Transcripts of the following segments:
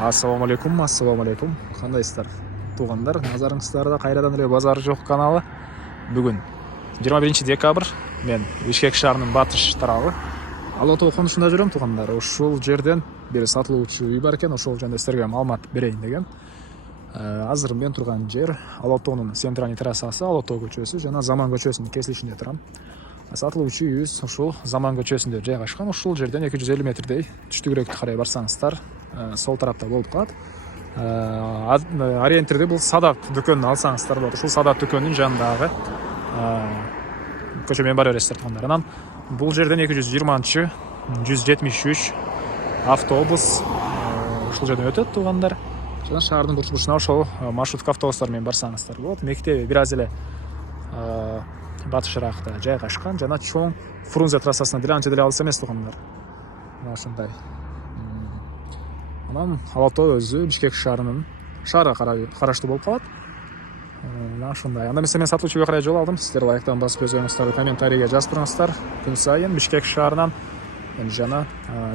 Ассалауму алейкум. Кандайсыздар? Тугандар, назарыңыздарда кайрадан эле базар жок каналы. Бүгүн 21 декабрь. Мен Бишкек шаарынын батыш тарабы Алатоо конушунда жүрөм, тугандар. Ушул жерден бир сатылуучу үй бар экен, ошол жөнүндө силерге маалымат берейин деген. Азыр мен турган жер Алатоонун центральный трассасы, Алатоо көчөсү жана Заман көчөсүнүн кесилишинде турам. Сатылуучу үйүбүз ушул Заман көчөсүндө жайгашкан. Ушул жерден 250 метрдей түштүгүрөккө карай барсаңыздар, сол тарапта болуп калат. Ориентирди бул Садат дүкөнүн алсаңыздар болот. Ушул Садат дүкөнүнүн жанындагы көчө менен бара бересиздер, тугандар. Анан бул жерден 220-чы 173 автобус ушул жерден өтөт, тугандар. Жана шаардын бурчу-бурчуна ошол маршрутка автобустар менен барсаңыздар болот. Мектеби бир аз эле батышыракта жайгашкан жана чоң Фрунзе трассасына деле анча деле алыс эмес, тугандар. Мына ушундай. Анан Алатоо өзү Бишкек шаарынын караштуу болуп калат. Мына ушундай. Анда мен сатылуучуга карай жол алдым. Сиздер лайктан басып өзүңүздөрдү комментарийге жазып туруңуздар. Күн сайын Бишкек шаарынан жана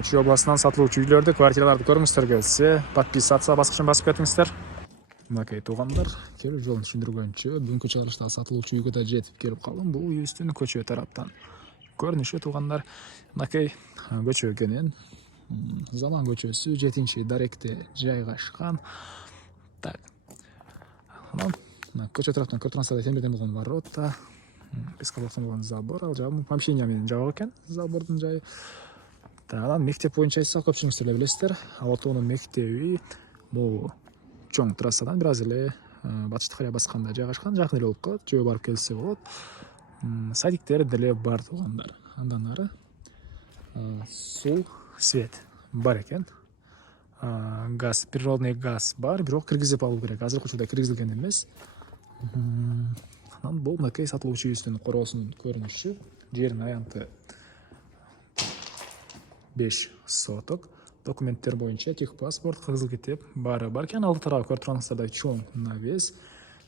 Чүй областынан сатылуучу үйлөрдү, квартираларды көрүңүздөр келсе, подписаться баскычын басып кетиңиздер. Мынакей, тугандар, келүү жолун түшүндүргөнчө бүгүнкү чыгарылышта сатылуучу үйгө да жетип келип калдым. Бул үйүбүздүн көчө тараптан көрүнүшү, тугандар. Мынакей көчө экенин. Заман көчөсү 7-даректе жайгашкан. Так. Анан көчө тараптан көрүп турсаңыздар, темирден болгон ворота, пескалоктон болгон забор, ал жагы помещение менен жабык экен, забордун жайы. Анан мектеп боюнча айтсак, көпчүлүгүңүздөр эле билесиздер, Алатоонун мектеби бул чоң трассадан бир аз эле батышты карай басканда жайгашкан, жакын эле болуп калат, жөө барып келсе болот. Садиктер деле бар, тугандар. Андан ары суу, свет бар экен. Газ, природный газ бар, бирок киргизип алуу керек. Азыркы учурда киргизилген эмес. Анан бул мынакей сатылуучу үйүбүздүн короосунун көрүнүшү. Жердин аянты 5 соток. Документтер боюнча техпаспорт, кызыл китеп баары бар экен. Алды тарабы көрүп турсаңыздар, чоң навес.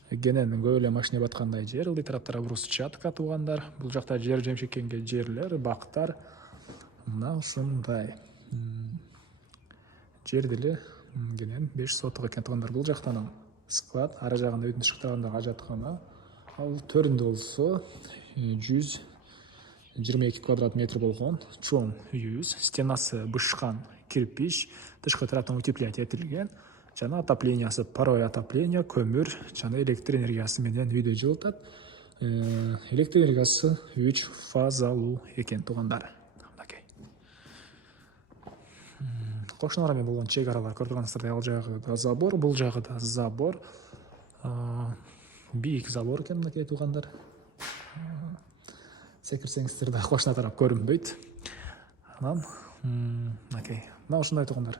Кенен көп эле машина баткандай жер. Ылдый тараптара брусчатка, тугандар. Бул жакта жер жемшеккенге жерлер, бактар. Мына ушундай. Жер деле кенен 5 соток экен, тугандар. Бул жактан склад, ары жагында үйдүн тышкы тарабындагы ажаткана. Ал төрүндө болсо 122 квадрат метр болгон чоң үйүбүз. Стенасы бышкан кирпич, тышкы тараптан утеплять этилген, жана отоплениясы паровой отопление, көмүр жана электр энергиясы менен үйдө жылытат. Электр энергиясы 3 фазалуу экен, тугандар. Кошуналар менен болгон чек аралар көрүп турсаңыздар, ал жагы да забор, бул жагы да забор. Бийик забор экен, мынакей, тугандар. Секирсеңиздер да кошуна тарап көрүнбөйт. Анан мынакей, мына ушундай, тугандар.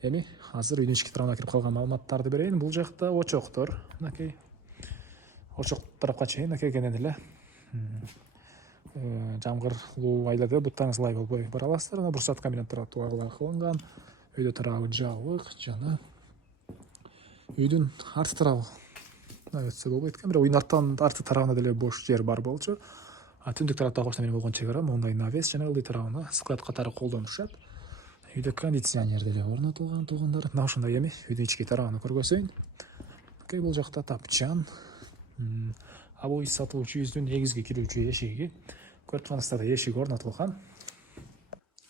Эми азыр үйдүн ички тарабына кирип калган маалыматтарды берейин. Бул жакта очоктор, мынакей. Очок тарапка чейин мынакей кенен эле жамгырлуу айларда буттаңыз лай болбой бара аласыздар. Анан брусчатка менен тротуарлар кылынган. Үйдө тарабы жабык жана үйдүн арты тарабы өтсө болбойт экен. Бирок үйдүн арты тарабында деле бош жер бар болчу. Түндүк тарапта кошуна менен болгон чек ара мондай навес жана ылдый тарабына склад катары колдонушат. Үйдө кондиционер деле орнотулган, тугандар. Мына ушундай. Эми үйдүн ички тарабын көргөзөйүн. Мынакей, бул жакта тапчан. Бул сатылуучу үйүбүздүн негизги кирүүчү эшиги. Көрүп турсаңыздар, эшик орнотулган.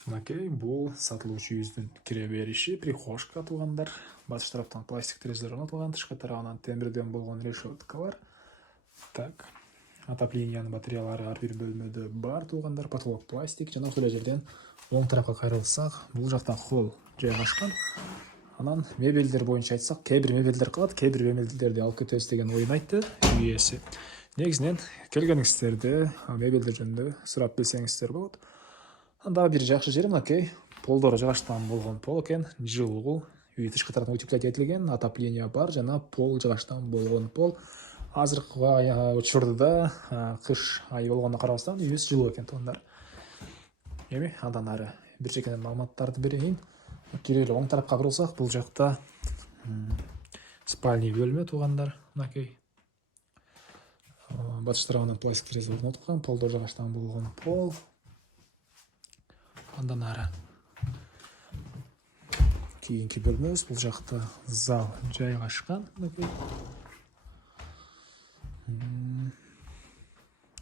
Мынакей, бул сатылуучу үйүбүздүн кире бериши, прихожка, тугандар. Батыш тараптан пластик терезелер орнотулган, тышкы тарабынан темирден болгон решеткалар. Так. Отоплениянын батареялары ар бир бөлмөдө бар, тугандар. Потолок пластик жана ошол жерден оң тарапка кайрылсак, бул жактан холл жайгашкан. Анан мебелдер боюнча айтсак, кээ бир мебелдер калат, кээ бир мебелдерди алып кетебиз деген оюн айтты үй ээси. Негизинен келгениңиздерде мебелдер жөнүндө сурап билсеңиздер болот. Анда бир жакшы жери мынакей, полдору жыгачтан болгон пол экен, жылуу, үй тышкы тараптан утеплять этилген, отопление бар жана пол жыгачтан болгон пол. Азыркы учурда кыш айы болгонуна карабастан үйүбүз жылуу экен, тугандар. Эми андан ары бир чекенен маалыматтарды берейин. Кирип эле оң тарапка бурулсак, бул жакта спальный бөлмө, тугандар. Мынакей. Батыш тарабынан пластик терезе орнотулган, полдор жыгачтан болгон пол. Андан ары кийинки бөлмөбүз. Бул жакта зал жайгашкан.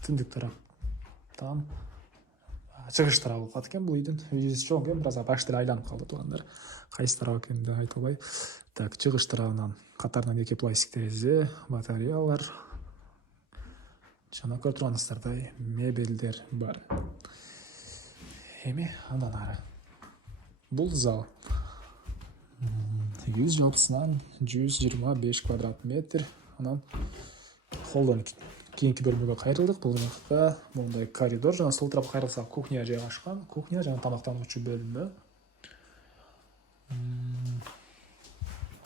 Түндүк тараптан чыгыш тарабы болуп калат экен бул үйдүн. Үйүбүз чоң экен, бираз баш айланып калды туугандар. Кайсы тарап экенин да айта албай. Так, чыгыш тарабынан катарынан 2 пластик терезе, батареялар жана көрүп турганыңыздардай мебелдер бар. Эми андан ары. Бул зал. Үйүбүз жалпысынан 125 квадрат метр. Анан холдон кийинки бөлмөгө кайрылдык. Бул жакта мындай коридор жана сол тарапка кайрылсак кухня жайгашкан. Кухня жана тамактануучу бөлмө.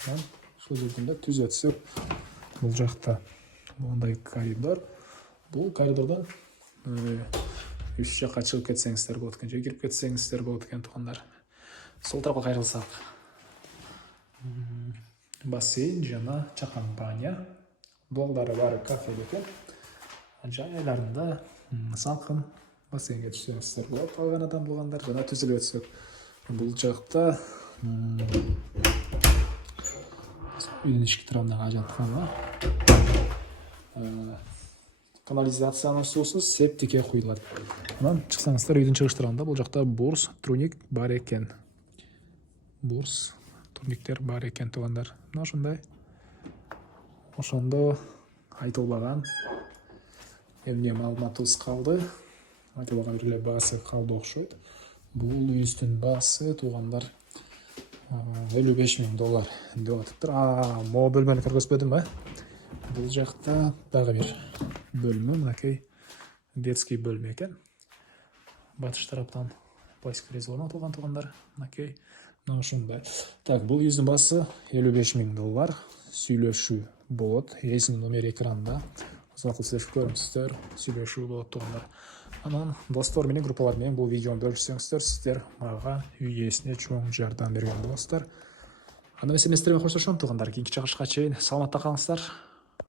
Ушул жерден да түз өтсөк, бул жакта мындай коридор. Бул коридордон үч жакка чыгып кетсеңиздер болот экен, же кирип кетсеңиздер болот экен туугандар. Сол тарапка кайрылсак бассейн жана чакан баня. Балдары бары кафе экен. Жайларында салкын бассейнге түшсөңүздөр болот. Калганадан булгандар жана түзүлүп өтсөк. Бул жакта үйдүн ички тарабына жаткан канализациянын суусу септикке куюлат. Анан чыксаңыздар үйдүн чыгыш тарабында бул жакта бурс, турник бар экен. Бурс, турниктер бар экен туугандар. Мына ушундай. Ошондо айтылбаган эмне маалыматыбыз калды. Айтылбаган бир эле баасы калды окшойт. Бул үйүбүздүн баасы туугандар $55,000 деп атыптыр. Могу бөлмөнү көргөзбөдүм, Бул жакта дагы бир бөлмө, мынакей детский бөлмө экен. Батыш тараптан пластик терезе орнотулган туугандар. Мынакей мына ушундай. Так, бул үйүбүздүн баасы $55,000. Сүйлөшүү болот. Ресми номер экранда. Узакыл сүйлөшүп көрүңүздөр, сүйлөшүү болот туугандар. Анан достор менен, группалар менен бул видеону бөлүшсөңүздөр, сиздер мага үй ээсине чоң жардам берген болосуздар. Анда эмес эместермен коштошом туугандар. Кийинки чыгышка чейин саламатта калыңыздар.